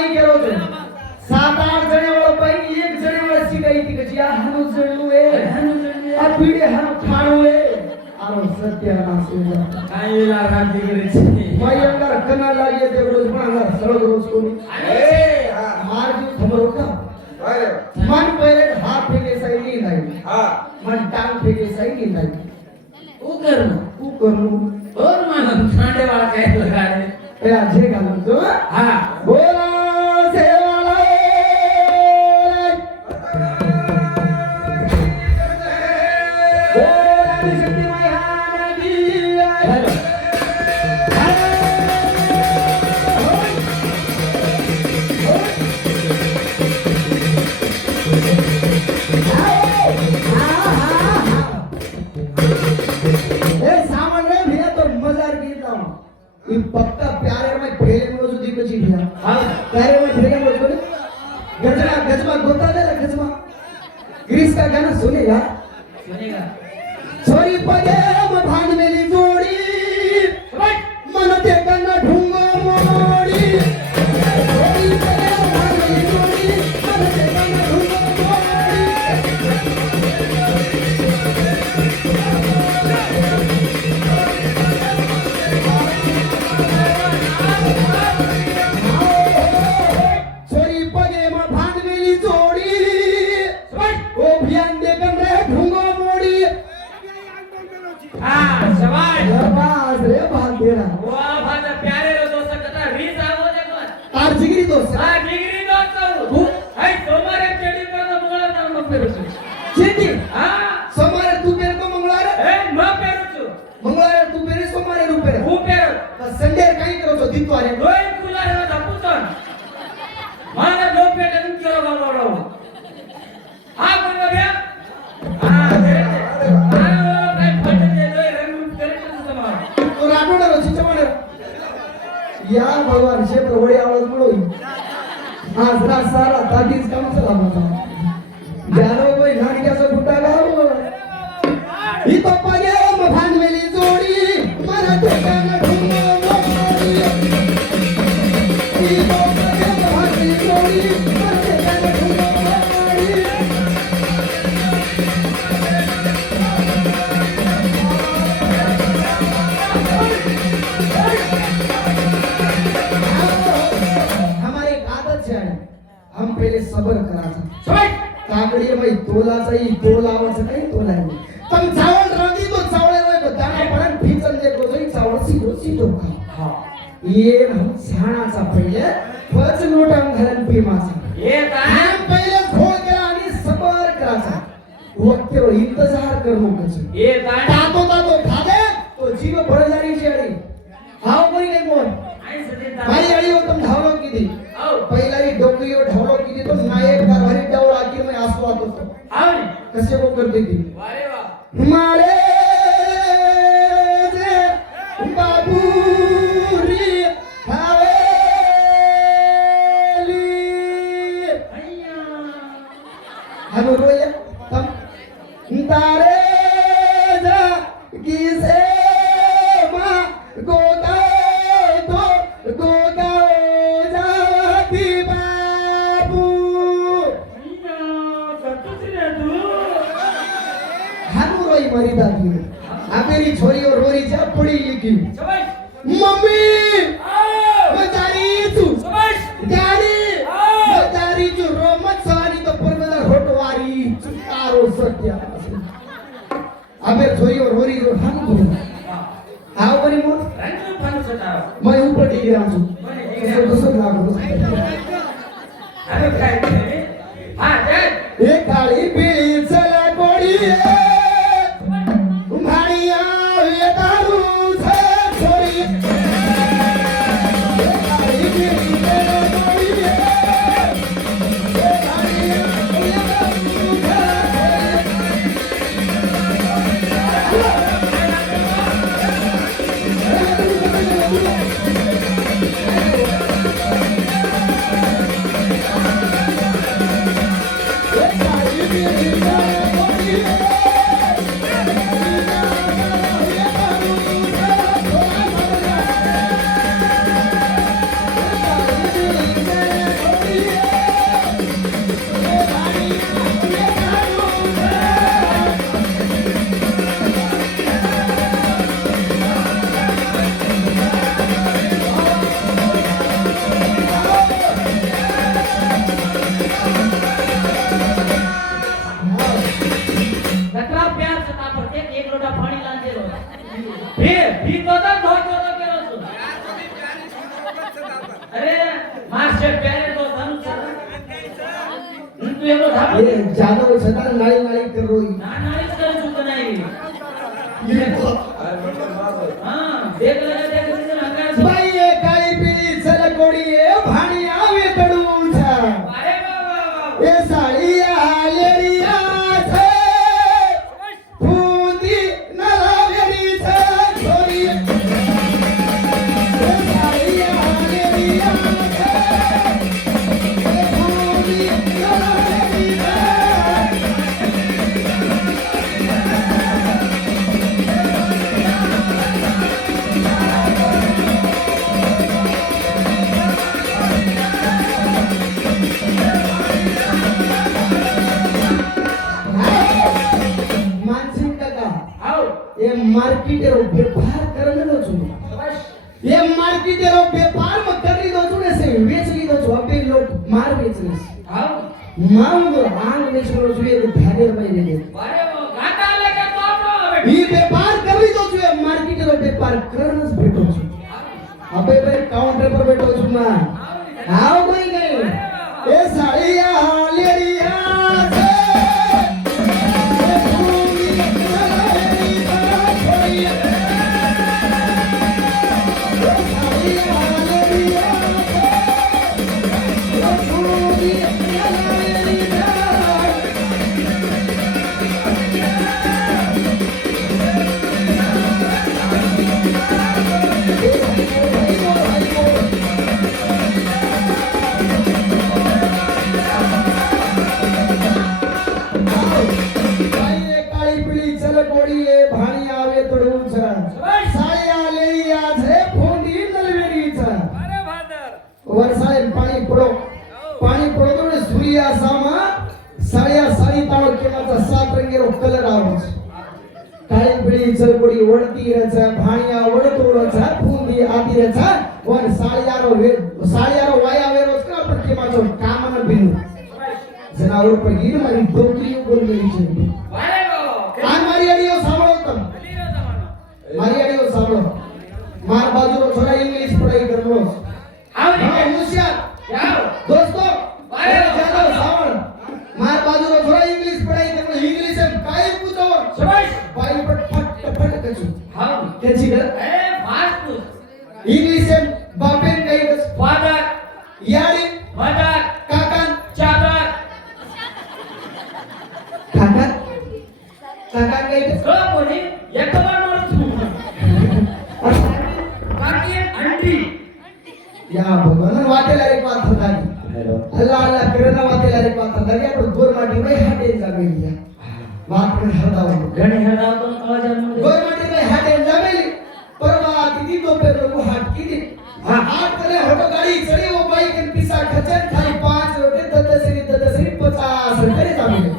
नहीं करो जो 7-8 जने वाला पैकी 1 जने वाला सिगाई थी कजी हानु जणू ए आ पीडे हानु ठाणू ए आरो सत्यानाश हो काय ला रात दिगडे माय अंगार कना लागे ते रोज पण अंगार सळग रोज कोणी ए मार जी खबर होता मन पहले हाथ फेंके सही नहीं नहीं हां मन टांग फेंके सही नहीं नहीं तू कर और मन ठाणे वाला काय लगाडे ए आजे घालून तो हां बोला सेवाला पक्का प्यारे में फेरे में जो दी कची भैया हां प्यारे में फेरे में बोले गजमा गजमा गोता दे गजमा ग्रीस का गाना सुनेगा छोरी पगे म भांग मेली जोड़ी मन ते कन्ना ढूंगा मोड़ी छोरी पगे म भांग मेली जोड़ी मन ते कन्ना ढूंगा मोड़ी जिगरी दोस्त हां जिगरी दोस्त तू हाय सोमवार चेडी पर मंगळवार नाम पेरछु चेडी हां सोमवार तू पेर को मंगळवार ए म पेरछु मंगळवार तू पेरे सोमवार रू पेरे तू पेर संडे काही करो तो दिनवारे दोय कुलार दपुतन माने लो पेटन केरो गावडो हां कोण बे हां दे हां काय फटते दोय रंग करत समा तो राठोडा रो चिचमाडे या भगवान शे प्रवडी आवाज म्हणोई आज रात सारा ताकीच काम चला माझा जानो कोई नाणक्याचा फुटा गाव ही तो पागे म भांड मेली जोडी मला ठिकाण ढुंगो मोडी ही तो पागे म भांड मेली जोडी मला ठिकाण ढुंगो मोडी हम पहले सबर करायचा सोय कागडी बाई तोलाचा ही तोलावाचं काही तोला नाही पण चावल रांदी तो चावले होय तो दाना पडन फिचन दे को जोई चावल सीधो खा हां ये हम छाणाचा पहिले फच नोटां घालन पिमाचा ये काय हम पहिले खोळ केला आणि सबर करायचा वक्तेवर इंतजार करू नकोच ये काय तातो खादे तो जीव बळजारी शेळी हाव कोणी नाही कोण आई सदे भाई अळी होतम धावलो किती पहिला ही डोकरीवर ढवलो किती तो नायक कारभारी डावला की मैं आसो आतो आवडी कसे वो करते थी वारे वा मारे जे बाबूरी हवेली हम रोया तम तारे जा किसे मा गोदा मरी दादी मेरी छोरी और रोरी जा पड़ी लिखी मम्मी मजारी तू डैडी मजारी तू रोमत सवारी तो परमदार होटवारी चुकारो सत्या अबे छोरी और रोरी जो हम को आओ बरी मो रंग फन सटा मैं ऊपर टिक रहा हूं ऐसे दोस्तों लागो अरे काय हां दे एक काली पीली चला कोड़ी भाड़िया ये दारू से छोरी काली पीली चला कोड़ी भाड़िया ये दारू से असे प्यारे तो सांग तू एवढं धाप ये जादव सदा नाळी नाळी करोई नाहीच कर चुक नाही ये तो हां देख नका बाई ये काळी पिळी चलकोडी ये भाणी आवे तडूचा अरे वा वा वा ए साळी आलेरिया छे फुंदी नलावेरी छे छोरी ए साळी आलेरिया छे फुंदी नलावेरी छे मानसिक का आओ ये मार्केटेरो व्यापार करने दो छु ये मार्केटेरो व्यापार में करनी दो छु ने से बेच ली दो छु अबे लोग मार बेच रहे आओ मांग आंग बेच रो छु ये धागे में ले अरे वो घाटा लेके तो आपनो ये व्यापार करनी दो छु ये मार्केटेरो व्यापार करने बैठो छु अबे भाई काउंटर पर बैठो छु मां आओ कोई नहीं ए साड़िया लेरिया छे ए भूमि नलावेरी छोरी ए साड़िया लेरिया छे ए भूमि नलावेरी बाई काळी पिळी चलकोडी ये भाणी आवे तडूच साळी आलेली आज हे फोंडी नलवेरीच अरे भादर वरसाळे पाणी पडो तो सूर्या सामा साळ्या साळी ताळो केमाचा सात रंगेरो कलर आवच काळी पिळी चलकोडी ओढती रच भाणिया ओढतोडच फोंडी आती रच वन साळ्यारो वाया वेरोच का पण केमाचो कामन बिनु जनावर पर गिर मारी डोकरी बोल मेरी छे अरे वो આ મારી અડીઓ સાંભળો તમે અલીરો જમાનો મારી અડીઓ સાંભળો માર બાજુનો છોરા ઇંગ્લિશ પઢાઈ કરવો આવડી હા હોશિયાર જાઓ દોસ્તો અરે જાદવ સાંભળ માર બાજુનો છોરા ઇંગ્લિશ પઢાઈ કરવો ઇંગ્લિશ એમ કાઈ પૂછો શાબાશ બાઈ પર ફટ ફટ કચુ હાઉ કે છી કર અરે ફાસ્ટ પૂછ ઇંગ્લિશ એમ બાપેન કઈ બસ ફાધર યાડી મધર કાકા ચાદર કાકા કાકા કઈ બસ સો બોલી એકવાર નોડું બાકી આંટી या भगवान वाटेला एक बात होता अल्लाह अल्लाह करना वाटेला एक बात होता की आपण गोर माटी में हाटे जामेली बात कर हरदा ઘણી હરદાવ તો અવાજ गोर माटी में हाटे जामेली परवा किती तो पे लोग हाट किती हाट करे हटो गाड़ी चढ़ी वो बाइक के पिसा खचन खाली 5 रोटे 10 50 करे जामेली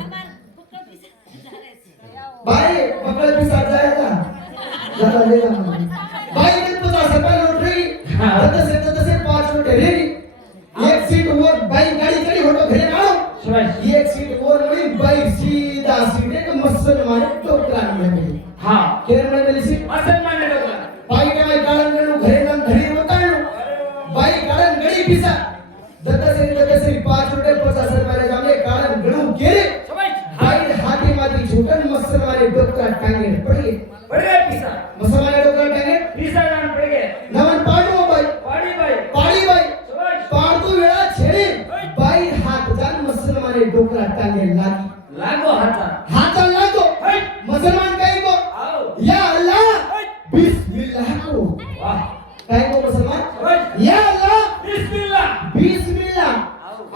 भाई पकड़ पिसा जाएगा ज्यादा ले जा बाइक के 50 रुपए लौट रही 10 5 रोटे रेडी एक सीट और बाइक गाड़ी चढ़ी हटो घरे आओ શાબાશ एक सीट और मिली बाइक सीधा सीट एक मसल मारे टोकरा में मिली હા केर में मिली सीट અસલ માને ડોકા बाइक में गाड़न गणु घरे नाम घड़ी रोताणु बाइक गाड़न गड़ी पिसा 10 5 रोटे 50 रुपए जामे गाड़न गणु केरे શાબાશ बाइक हाथी माथी झूठन मसल मारे टोकरा टांगे पड़ी પડગે પીસા मसल मारे टोकरा टांगे પીસા જાન પડગે नवन पाडो बाइक પાડી ભાઈ पाड़ी बाइक શાબાશ पाडतो वेळा छेडी बाइक हात जान मसल मारे टोकरा टांगे लागी લાગો હાથા हाथा लागो હઈ मुसलमान कहीं को આવો या अल्लाह बिस्मिल्लाह को વાહ कहीं को मुसलमान શાબાશ या अल्लाह બિસ્મિલ્લાહ बिस्मिल्लाह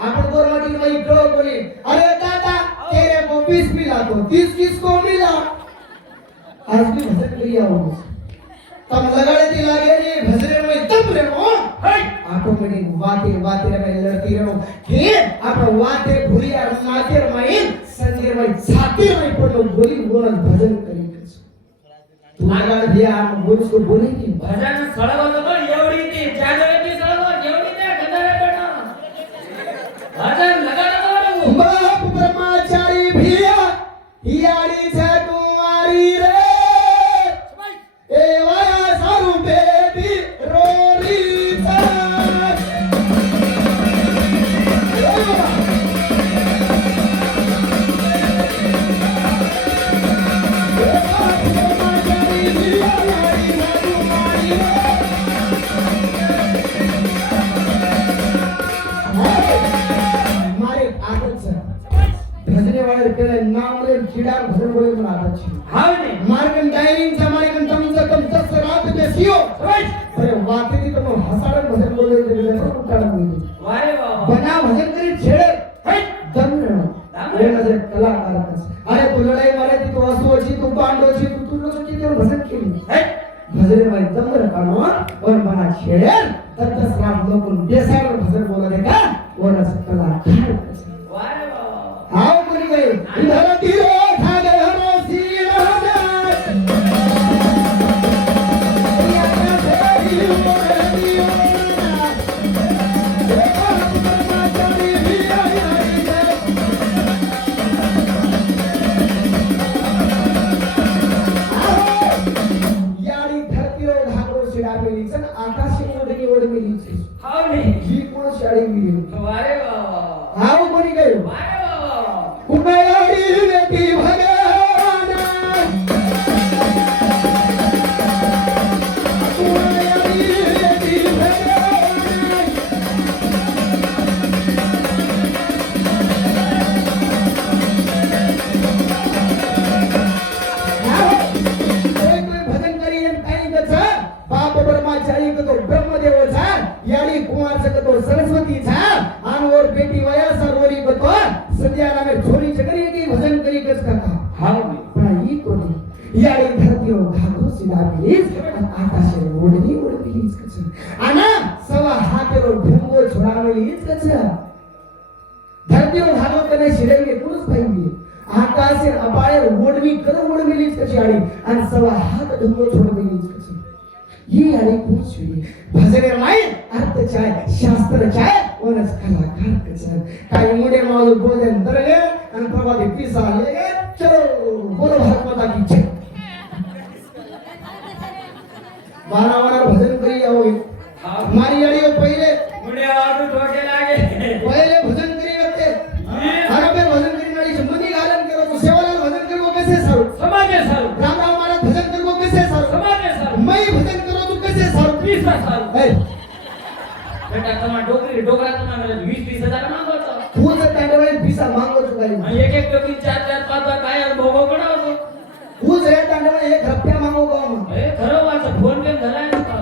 आपण गोरमाटी में इकडो बोली अरे दादा तेरे को बिस्मिल्लाह तो किसको मिला आज भी भजन लिया हो तम लगाड़े ती लागे रे भजने में तम रे हो હઈ ऑटोमेटिक वाते रे में लड़ती रहो के आप वाते भूरी और माते माइन संजय में छाती में पड़ो बोली बोलन भजन करी तू लगाड़ दिया हम बोल उसको बोलेगी ભજન સળવો તો પણ એવડી હતી જાગરેતી સળવો જેવડી તે ગંધારે પડો ભજન લગાડો તો રહેવું बाप ब्रह्मचारी भिया यारी छे कुंवारी रे ए वाया सारू बेबी रोरी छे मार केले नामले चिडार भजन बोले पण आताची हाव ने मार्गन डायरिंगचा मार्गन तुमचं तुमचं रात बेसियो अरे वाकडी तो हसाडन भजन बोले ते उठाडून गेले वारे वा बना भजन करी छेडे दमन हे नजर कलाकार अरे तू लढाई मारायची तू असोची तू पांडोची तू तुझोची ते भजन केली भजन में दमन कानो और बना छेडे तब तक राम लोगन बेसार भजन बोला देखा वो रस कलाकार वारे वा आओ बोली गई इधर तीरो खा गए हरो सीन हो जाए या का तेरी उम्र दियो ना देखो हम चली भी आई यारी धरतीरो धागो शिडा मिलीच आकाशी ओढणी ओढ मिलीच हाव ने ही कोण शाळी मिली वारे वा आओ बोली गई वारे वा कुमेरी नेती भगवान कुमेरी नेती भगवान कोई भजन करी काही कच बाप ब्रह्माचारी कतो ब्रह्मदेवचा याडी कुमारचा कतो सरस्वतीचा आनवर बेटी वया सरवरी कतो सध्या नामे छोरी चकरी की भजन करी कच काका हाव ने पण ही कोणी याडी धरतीवर घागो सिलावीस आकाशे ओढणी ओढवीलीच कच आना सवा हातेवर ढंगो छोडावेलीच कच धरतीवर घागो कने शिरेंगे कुणच पाहिजे आकाशे अपाळे ओढवी कर ओढवीलीच कची आडी आणि सवा हात ढंगो छोडवीलीच कच ही आडी खूप शिरी भजने माय अर्थ चाय शास्त्र चाय वनस कलाकार कच काही मुडे मावळ बोलन दरले आणि प्रभाते पिसा ले चलो बोलो भारत माता की जय 12 भजन करी आओ मारी आडी पहिले मुडे आडू ठोके लागे पहिले भजन करी होते अरे पे भजन करी नाडी संबंधी घालन करो तो सेवालाल भजन करो कैसे सारू समाजे सारू राम राम महाराज भजन करो कैसे सारू समाजे सारू मैं भजन करो तो कैसे सारू पीसा सारू ए बेटा तमा डोकरी डोकरा तमा 20-20 हजार मागो तो तू जर तांडवळे पिसा मागो तो काही आणि एक एक टोकी 4-4 5 काय भोगो कडावतो तू जर तांडवळे एक रप्प्या मागो गाव ए खरं वाच फोन पे धराय का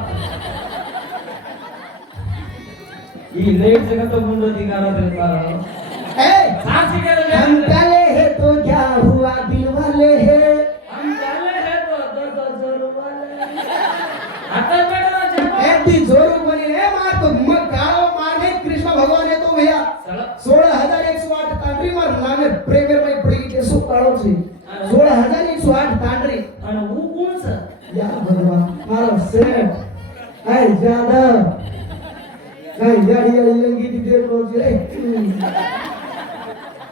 ई लेट जगत तो मुंडो दिगारा देता ए सासी के हम काले है तो क्या हुआ दिल वाले है हम काले है तो दो जोर वाले आता बेटा चलो ए ती जोरू बनी रे मार तो मग काळो मारने कृष्ण भगवान है तो भैया 16108 तांडरी मार नामे प्रेमेर में पड़ी के सो काळो छे 16108 तांडरी आणि वो कोण सा या भगवान मारो सेठ ए जादव काय याडी लंगी ती देर कोची रे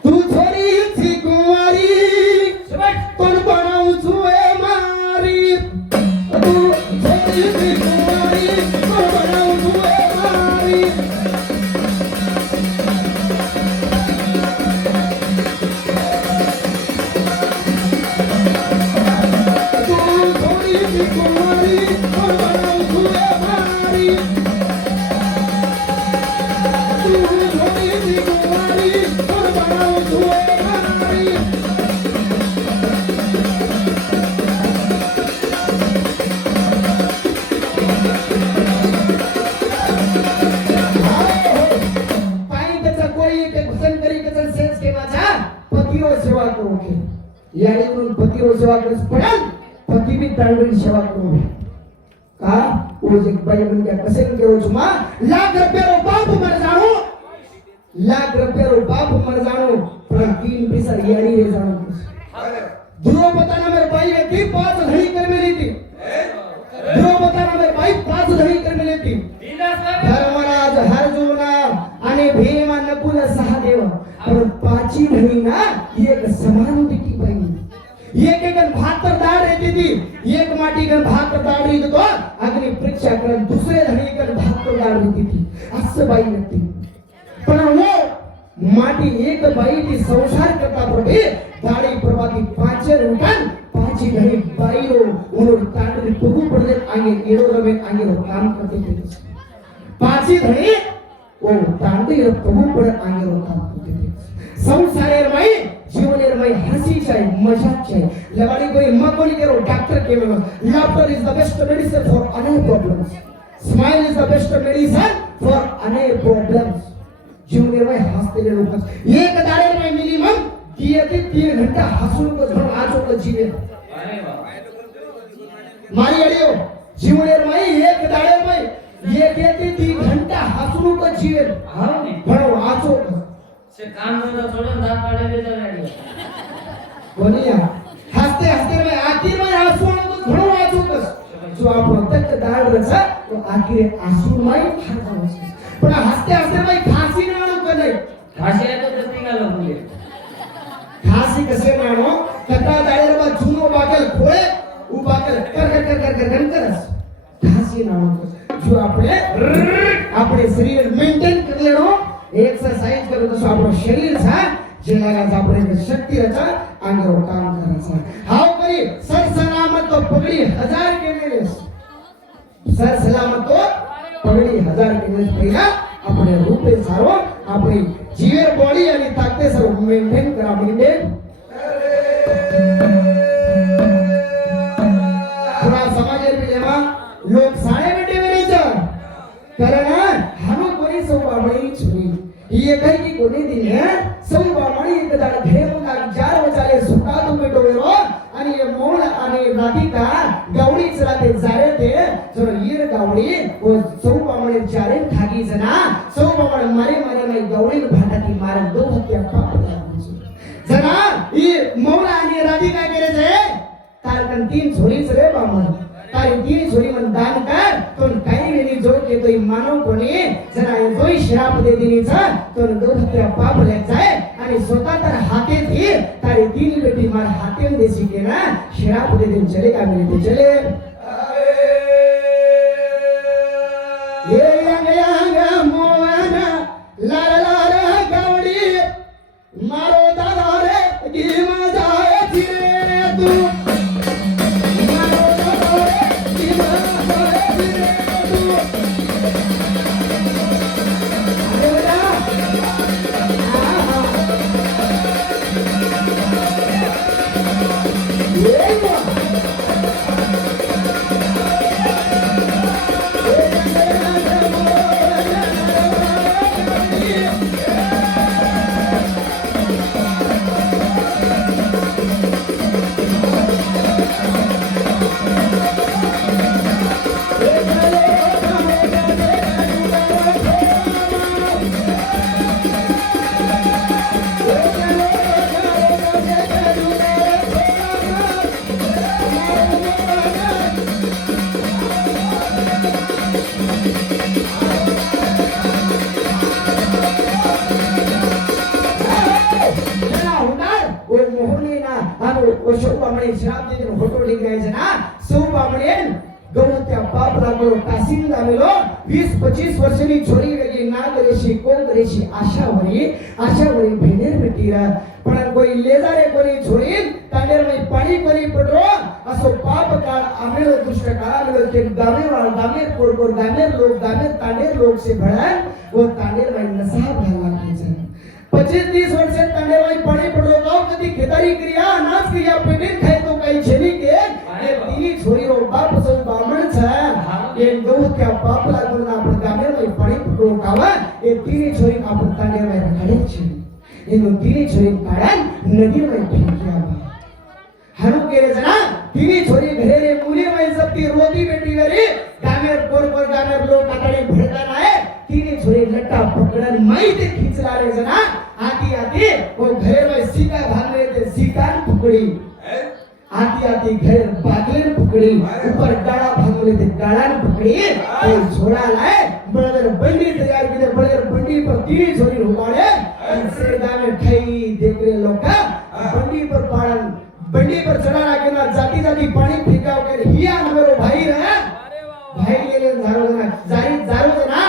तू छोरी थी कुंवारी सुबह कोण बनाऊ छुए मारी तू छोरी थी कुंवारी कोण बनाऊ छुए मारी तू छोरी थी कुंवारी कोण बनाऊ छुए मारी तू छोरी थी कुंवारी कोण बनाऊ छुए मारी सेवा करू याडी म्हणून पतीवर सेवा करस पडल पती भी तांडवी सेवा करू का ओज एक बाई म्हणजे कसे करू छुमा लाख रुपये बाप मर जाणो लाख रुपये बाप मर जाणो पण 3 पैसा याडी रे जाणो द्रौपदा मेरे भाई व्यक्ति 5 धड़ी कर में लेती द्रौपदा मेरे भाई 5 धड़ी कर में लेती धर्मराज अर्जुन आणि भीम नकुल सहदेव पण 5 धड़ी ना एक समान दिखी पाहिजे एक एक भात दाड येते ती एक माटी गण भात दाड येतो तो अग्नि परीक्षा करून दुसरे धडी गण भात दाड येते ती असं बाई व्यक्ती पण वो माटी एक बाई ती संसार करता प्रभे दाडी प्रभाती 5 रुपन 5 घड़ी बाई रो उन्होंने तांडरी टुकु पड़ले आगे एडो रमे आगे रो काम करते थे 5 घड़ी वो तांडरी टुकु पड़ आगे रो काम करते थे संसारेर माई जीवनेर भाई हंसी चाहिए मजाक चाहिए लेवाड़ी कोई मकोनी करो डॉक्टर के में laughter is the best medicine for another problems smile is the best medicine for another problems जीवन में हंसते रहो लोग एक दाड़े में मिनिमम 3 घंटा हंसू को धरो आजो को जीवे अरे वाह मारी अड़ियो जीवन में एक दाड़े में ये कहती 3 घंटा हंसू को जीवे हां नी धरो आजो से काम धंधा छोड़ो दांत काढ़े ले जा रही बोलिया हंसते हंसते में आखिर में आंसू को घणो आंसू बस जो आप तक दाड़ रचा तो आखिर आंसू में हर जावस पण हंसते हंसते में खांसी नाणो कने खासी है तो जल्दी गालो बोले खांसी कसे नाणो कटा दाड़ेर में जूनो बागल खोळे उ बागल कर करस खांसी नाणो जो આપણે શરીર મેન્ટેન કરી લેનો एक्सरसाइज करो तो આપણો શરીર છે જે લાગા આપણે શક્તિ રચા આંગરો કામ કરે છે હાવ કરી સર સલામત તો પગડી 1000 કે મેલે સર સલામત તો પગડી 1000 કે મેલે પહેલા આપણે રૂપે સારો આપણી જીવર બોડી અને તાકતે સર મેન્ટેન કરા મેન્ટેન पूरा समाज में लोग साड़े बेटे में नहीं चल कारण हम कोणी सौबामणी छुरी ये कहीं की कोणी दिन है सौबामणी एक दाड़ घे मुंगा जार वचाले सुका तो बेटो वेरो आणि ये मोळ आणि राधिका गावडी चलाते जारे ते जर ईर गावडी वो सौबामणी जारे खागी जना सौबामणी मारे मारे नाही गावडी भाटाती मारन दो हत्या पापला जना ये मोळ आणि राधिका केले जे तारकन 3 छोरी रे बामण तारी 3 छोरी मन दान कर तो काही वेनी जो के तो मानव कोणी जना जोई श्राप दे दिनी छ तो दो हत्या पाप ले जाय आणि स्वतः तर हाते थी तारी 3 बेटी मार हाते में देसी के ना श्राप दे दिन चले का मेरे चले ये यंग मोहना ला ला ला गावडी मारो दादा रे की मजा है फिरे तू श्राप दे दिन फोटो लिख गए जना सौबामणी गवत्या पाप लागलो कासिन झालेलो 20-25 वर्षांनी छोरी वेगळी नागरेशी कोंगरेशी आशावरी भेनेर भेटीरा पण कोई लेजारे कोणी छोरी तांडेर में पाणी कोणी पडरो असो पाप काळ आमेलो दुष्ट काळ आमेलो ते गामेर पोरपोर गामेर लोक गामेर तांडेर लोक से भळन वो तांडेर में नसा भला लागले 25-30 वर्ष तांडेर में पाणी पडरो गाव कधी खेतारी क्रिया अनाज क्रिया पेटेन खाय तो काही छेनी के ये तीनी छोरी रो बाप सो बामण छ ये गौ क्या पाप लागून आपण गामेर में पाणी पडरो कावा ये तीनी छोरी आपण तांडेर में रखाडे छे इन तीनी छोरी काढन नदी में फेंकिया हनु केले जना तीनी छोरी घरे रे मुली में सबती रोती बेटी वेरी गामेर पोर गामेर लोक आताडे भडका नाय तीनी छोरी लट्टा पकडन माईते खींचला रे जना आती वो घर में सीका भाग रहे थे सीकान पकड़ी आती घर बागलेन पकड़ी ऊपर डाला भाग रहे थे डालान पकड़ी और छोड़ा लाए बड़े बंडी तैयार की बड़े बंडी पर 3 छोरी रुकाड़े से गाने ठाई देख रहे लोग बंडी पर चढ़ा के ना जाती पानी फेंका कर हिया हमारो भाई रे भाई के लिए जारो जना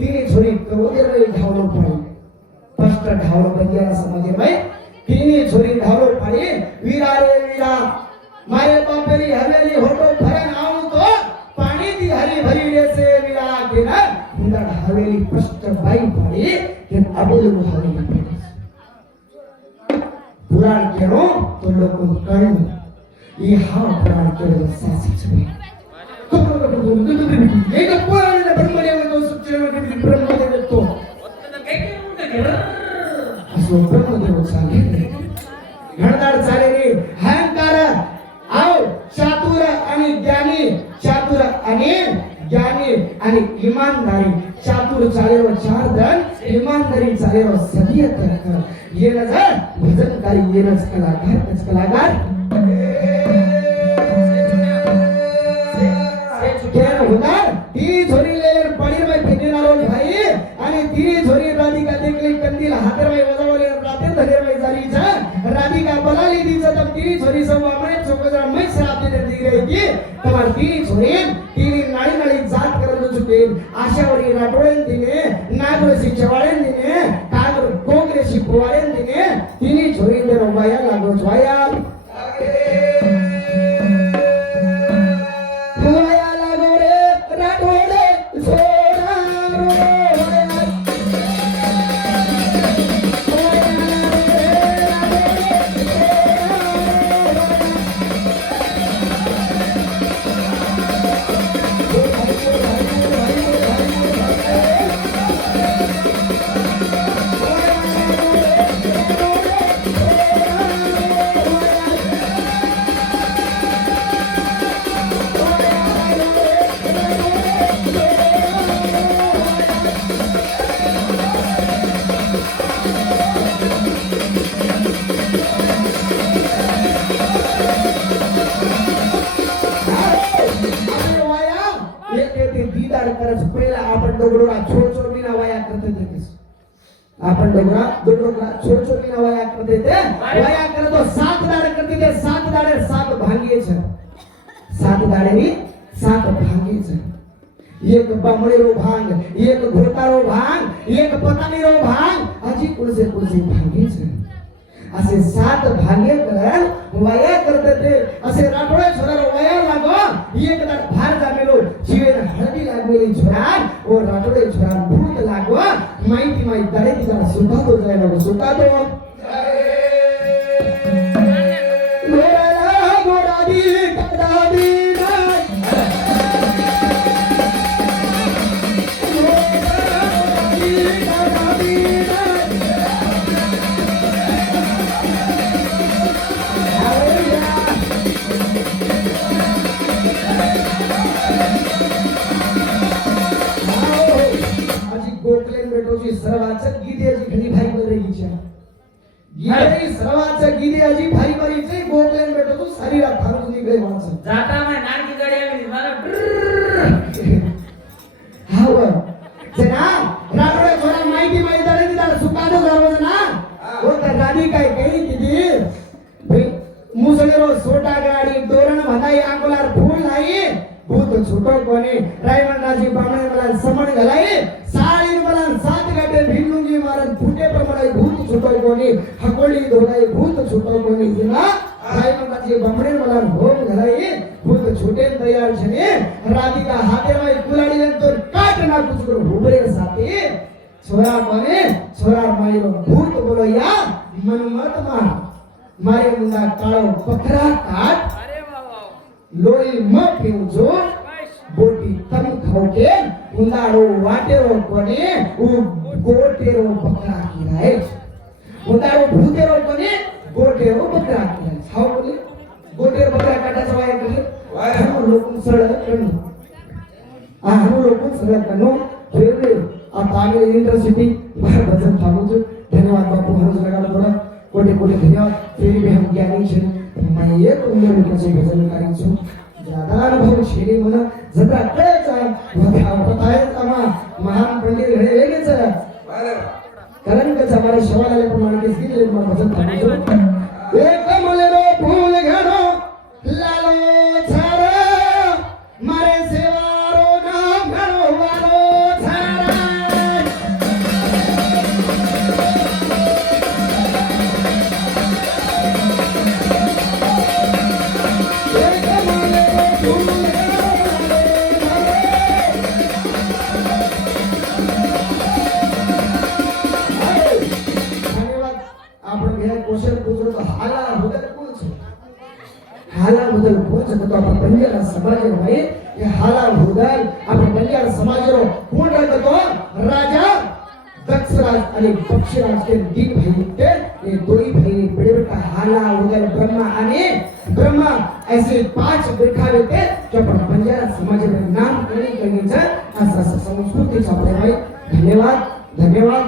3 छोरी करोदे में ढावलो पड़ी फर्स्ट ढावलो बंजारा समाज में 3 छोरी ढावलो पड़ी वीरा रे वीरा मारे बापेरी हवेली होटो भरन आऊं तो पानी दी हरी भरी रे से वीरा के ना हुंदा हवेली फर्स्ट बाई पड़ी कि अबे लोग हवेली पड़ी पूरा प्राण केलो तो लोकं कळलं ಈ ಹಾವು ಪ್ರಾಣ ಕೇಳಿದ ಸಾಸಿಸುವೆ ಈಗ ಪುರಾಣ ಬ್ರಹ್ಮದೇವನ ಸುತ್ತಲೂ ಬ್ರಹ್ಮದೇವತ್ತು असं ब्रह्मदेव चालले घडदार चालेले अहंकार आव चातुर आणि ज्ञानी चातुर आणि ज्ञानी आणि इमानदारी चातुर चालेव चार दन इमानदारी चालेव सदियत येणं जर भजनकारी येणंच कलाकार होणार ती झोरी लेर पडीर बाई फेकणारो भाई आणि ती झोरी राधिका देखली कंदील हातर बाई वजावली राते धरे बाई जारीचा राधिका बोलाली दीचा तब ती झोरी सवामणे चोकजरा मै श्राप दे दी गई की तमार ती झोरी तिनी नाळी नाळी जात करत चुके आशावरी राठोळेन दिने नागरसी चवाळेन दिने कागर कोगरेशी पोवाळेन दिने तिनी झोरी दे रोबाया लागोच वाया आपण डोंगरा छोट छोटी वया करते ते वया करतो सात दाडे करते ते सात दाडे सात भांगे छ सात दाडेनी सात भांगे छ एक बामळेरो भांग एक घोटारो भांग एक पतानीरो भांग अजी कुळसे भांगे छ असे सात भांगे कर वया करते ते असे राठोडे छोरारो वया लागो एक दाड भार जामेलो जीवेन हळदी लागलेली छोरान ओ राठोडे छोरान भूत लागो माहिती माहिती दाडे तिला सुखा तो जाय लागो सुखा तो गोराला गोरादी कदादी सर्वांचं गीतेची खरी भाई बरेगीच्या गीते सर्वांचं गीते अजी भाई बरीचे गोकलेन भेटो तू शरीरात फारून निघले माणसं जाता माय नाकी गाडी आली मला हाव जना राठोडे छोरा माहिती दाडे तिला सुकादो झालो ना ओ तर राधी काय काही किती मुसळेरो सोटा गाडी तोरण भदाई आंगोलार फूल नाही भूत छुटो कोणी रायमंडाची बामणे मला समण घालाई साळीन मला सात गाठे भिन्नुंगी मारन फुटे प्रमाणे भूत छुटो कोणी हकोळी धोलाई भूत छुटो कोणी जिना रायमंडाची बामणे मला होम घालाई भूत छुटे तयार छने राधिका हाते माई कुलाडी तो काट ना कुछ करो हुबरे साथी छोरा कोने छोरा माई भूत बोलो या मन मत मारे मुंडा काळो बकरा काट लोई मत ठेवजो बोटी तम खाओके उंदारो वाटेरो कोने उ गोटेरो बकरा किराय उंदारो भूतेरो कोने गोटेरो बकरा किराय हाव बोले गोटेरो बकरा काटाचा वाया केले हम लोकून सरळ करणं हम लोकून सरळ करणं रेल्वे आता आगे इंटरसिटी बाहेर भजन थांबवतो धन्यवाद बापू हरज लगाला थोड़ा कोटे कोटे धन्यवाद तेरी भी हम ज्ञानी छे मैं एक उम्र के भजन करी छु ज्यादा अनुभव छेली म्हणा जत्रा कळचा बताय तमा महान पंडित घडे वेगेच कारण का हमारे सवाल आले प्रमाण के सीधे भजन थांबवतो एक मलेरो फूल घडो लालो छारा मारे सेवारो नाम घडो वालो छारा हालाबद्दल पोहोचत आपण बंजारा समाज भाई हे हालाबद्दल आपण बंजारा समाज कोण राहतो राजा दक्षराज आणि पक्षीराज के तीन भाई थे ये दो ही भाई बड़े बेटा हाला उधर ब्रह्मा आणि ब्रह्मा ऐसे 5 बैठावे थे जो आपण बंजारा समाज में नाम करने असा संस्कृतीचा भाई धन्यवाद धन्यवाद